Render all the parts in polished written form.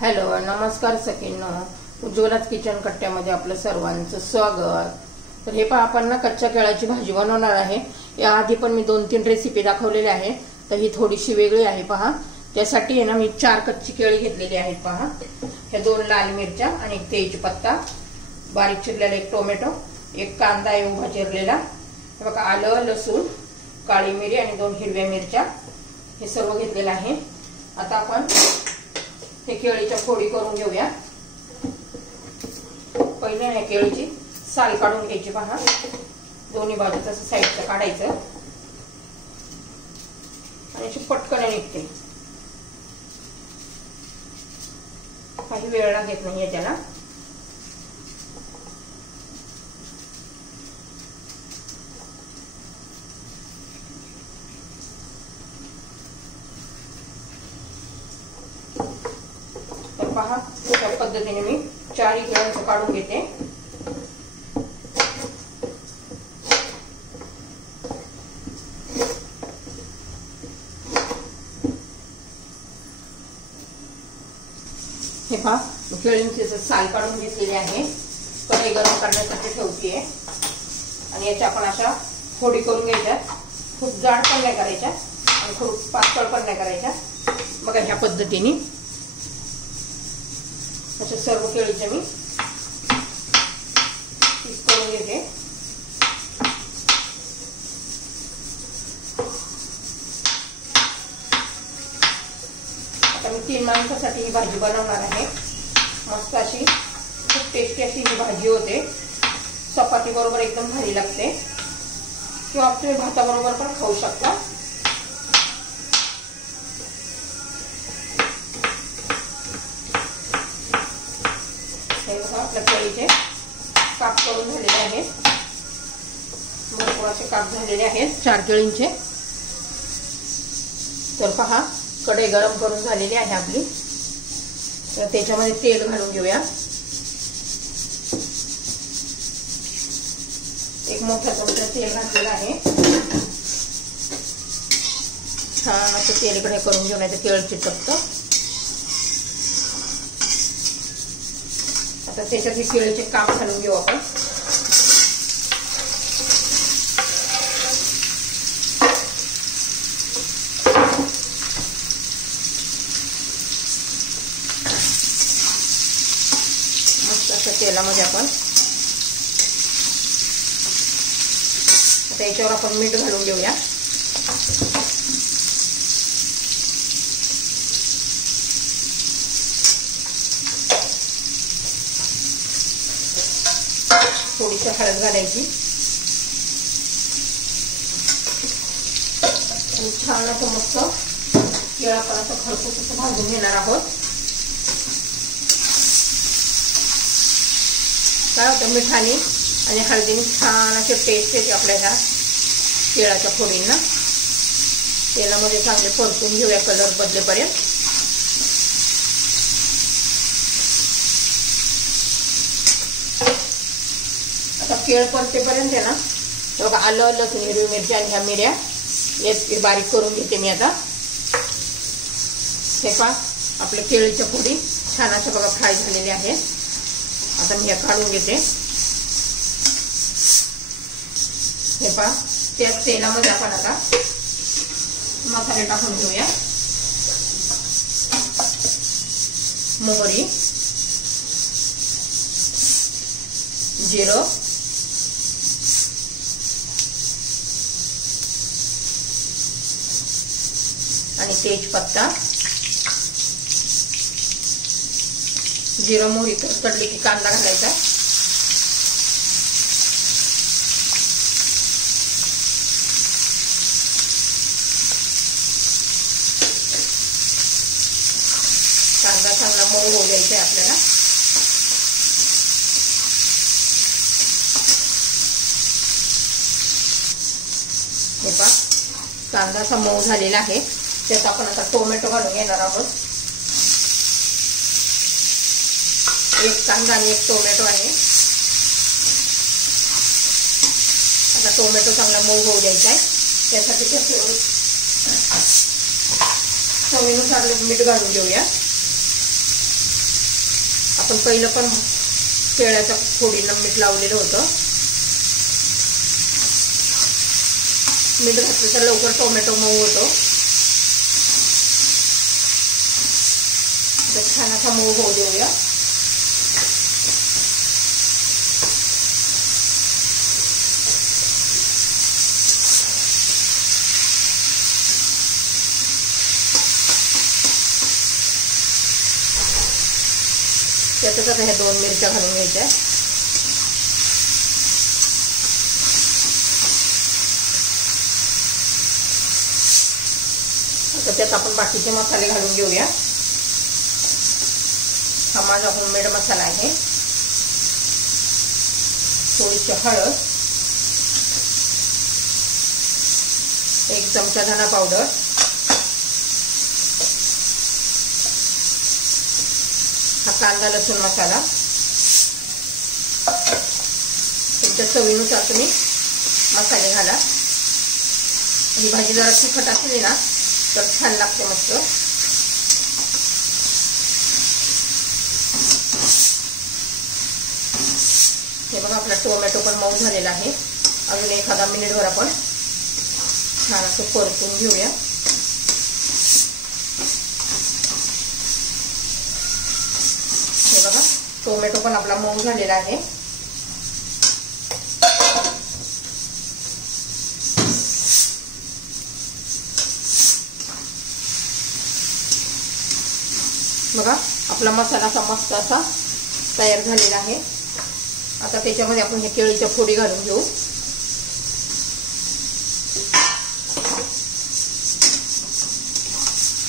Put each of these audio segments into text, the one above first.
Hello, नमस्कार सखींनो. उज्ज्वलाच kitchen कट्ट्यामध्ये आपलं सर्वांचं स्वागत. तर हे पहा, आपण ना कच्च्या केळाची भाजी बनवणार आहे. याआधी पण मी 2-3 रेसिपी दाखवलेल्या आहे, तर ही थोडीशी वेगळी आहे. पहा, त्यासाठी आहे ना मी 4 कच्ची केळी घेतलेली आहेत. पहा, ह्या 2 लाल मिरच्या आणि 1 तेजपत्ता, बारीक चिरलेला 1 टोमॅटो, 1 कांदा आहे उभा चिरलेला, हे बघा आलं, लसूण, काळी मिरी आणि 2 हिरव्या मिरच्या, हे सर्व घेतलेलं आहे. आता आपण हे केळीच्या फोडी करून घेऊया. पहिले हे केळीची साल काढून घ्यायची. पहा, दोन्ही बाजूचं असं साईडचं काढायचं आणि अशी पटकन निघते. काही वेळ लागत नाही याच्याला. तर पहा, अशा पद्धतीने मी 4 केळ्यांचं काढून घेते. हे पहा, केळींची साल काढून घेतलेली आहे. कढई गरम करण्यासाठी ठेवते आणि याच्या आपण अशा फोडी करून घ्यायच्या. खूप जाड पण नाही करायच्या आणि खूप पातळ पण नाही करायच्या. बघा, ह्या पद्धतीने अशा सर्व केळीचे मी पीस करून घेते. आता मी 3 माणसासाठी ही भाजी बनवणार आहे. मस्त अशी खूप टेस्टी अशी ही भाजी होते. चपाती बरोबर एकदम भारी लागते, किंवा तुम्ही भाताबरोबर पण खाऊ शकता. आपल्या केळीचे काप करून झालेले आहेत. भरपूर असे काप झालेले आहेत 4 केळींचे. तर पहा, कढई गरम करून झालेली आहे आपली. तर त्याच्यामध्ये तेल घालून घेऊया. 1 मोठा चमचा तेल घातलेला आहे. छान असं तेल इकडे करून घेऊन याचं केळ चिटकतं. आता त्याच्यात हे केळीचे काप घालून घेऊ आपण. मस्त अशा तेलामध्ये आपण आता याच्यावर आपण मीठ घालून घेऊया. थोडीशी हळद घालायची आणि छान असं मस्त केळ आपण असं खरपूस असं भाजून घेणार आहोत. काय होतं, मिठाने आणि हळदीने छान असे टेस्ट येते आपल्या ह्या केळाच्या फोडींना. तेलामध्ये चांगले परतून घेऊया कलर बदलेपर्यंत. आता केळ परतेपर्यंत आहे ना, बघा आलं, लसूण, हिरवी मिरची आणि ह्या मिऱ्या एक बारीक करून घेते मी. आता हे पहा, आपले केळीच्या फोडी छान अशा बघा फ्राय झालेले आहेत. आता मी ह्या काढून घेते. हे पहा, त्याच तेलामध्ये आपण आता मसाले टाकून घेऊया. मोहरी, जिरं, आणि तेजपत्ता. जिरं मोहरी तडतडली की कांदा घालायचा. कांदा चांगला मऊ होऊ द्यायचा आहे आपल्याला. हे पहा, कांदा असा मऊ झालेला आहे. त्यात आपण आता टोमॅटो घालून घेणार आहोत. 1 कांदा आणि 1 टोमॅटो आहे. आता टोमॅटो चांगला मऊ होऊ द्यायचा आहे. त्यासाठी चवीनुसार मीठ घालून घेऊया. आपण पहिलं पण केळ्याच्या फोडीला मीठ लावलेलं होतं. मीठ घातलं तर लवकर टोमॅटो मऊ होतो. तर छान असा मऊ होऊ देऊया. त्यातच आता ह्या 2 मिरच्या घालून घ्यायच्या. आता त्यात आपण बाकीचे मसाले घालून घेऊया. हा माझा होममेड मसाला आहे. थोडीशी हळद, 1 चमचा धना पावडर, हा कांदा लसूण मसाला. तुमच्या चवीनुसार तुम्ही मसाले घाला. ही भाजी जरा तिखट असली ना तर छान लागते मस्त. हे बघा आपला टोमॅटो पण मऊ झालेला आहे. अजून एखादा मिनिटभर आपण छान असं परतून घेऊया. हे बघा टोमॅटो पण आपला मऊ झालेला आहे. बघा आपला मसाला असा मस्त असा तयार झालेला आहे. आता त्याच्यामध्ये आपण हे केळीच्या फोडी घालून घेऊ.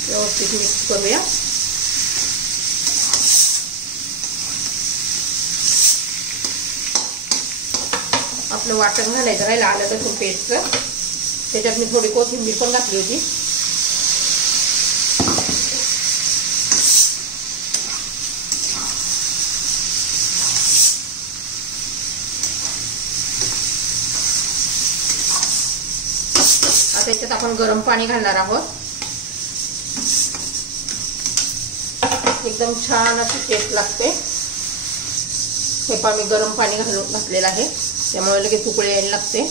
व्यवस्थित मिक्स करूया. आपलं वाटण घालायचं राहिलं आलं लसूण पेस्ट. त्याच्यात मी थोडी कोथिंबीर पण घातली होती. त्याच्यात आपण गरम पाणी घालणार आहोत. एकदम छान अशी टेस्ट लागते. हे पाणी गरम पाणी घातलेलं आहे त्यामुळे लगेच उकळी यायला लागते.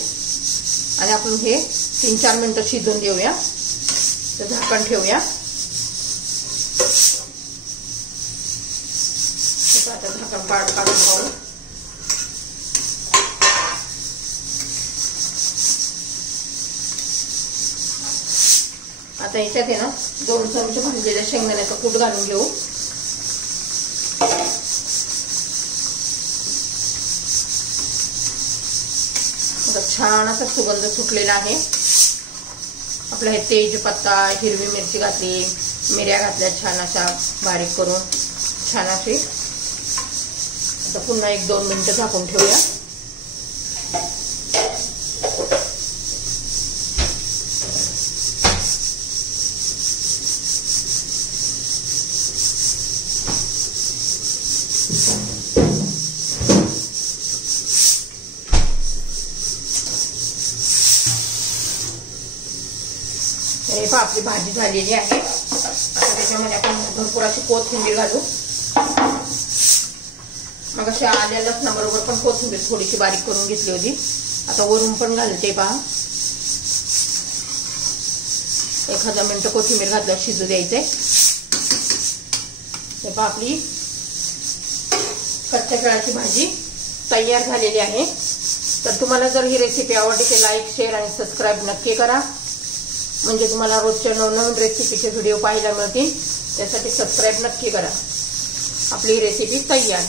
आणि आपण हे 3-4 मिनिटं शिजवून देऊया. तर झाकण ठेवूया. आता झाकण काढून पाहू. आता याच्यात आहे ना 2 चमचे भाजलेल्या शेंगदाण्याचं कूट घालून घेऊ. आता छान असा सुगंध सुटलेला आहे. आपला हे तेजपत्ता, हिरवी मिरची घातली, मिऱ्या घातल्या छान अशा बारीक करून छान अशी. आता पुन्हा 1-2 मिनिटं झाकून ठेवूया. हे पहा आपली भाजी झालेली आहे. आता त्याच्यामध्ये आपण भरपूर अशी कोथिंबीर घालू. मग अशा आल्या लसणाबरोबर पण कोथिंबीर थोडीशी बारीक करून घेतली होती. आता वरून पण घालते पहा. 1 मिनिट कोथिंबीर घातल्यावर शिजू द्यायचे. हे पहा आपली कच्च्या केळाची भाजी तयार झालेली आहे. तर तुम्हाला जर ही रेसिपी आवडली तर लाईक, शेअर आणि सबस्क्राईब नक्की करा. म्हणजे तुम्हाला रोजच्या नवनवीन रेसिपीचे व्हिडिओ पाहायला मिळतील. त्यासाठी सबस्क्राईब नक्की करा. आपली रेसिपी तयार.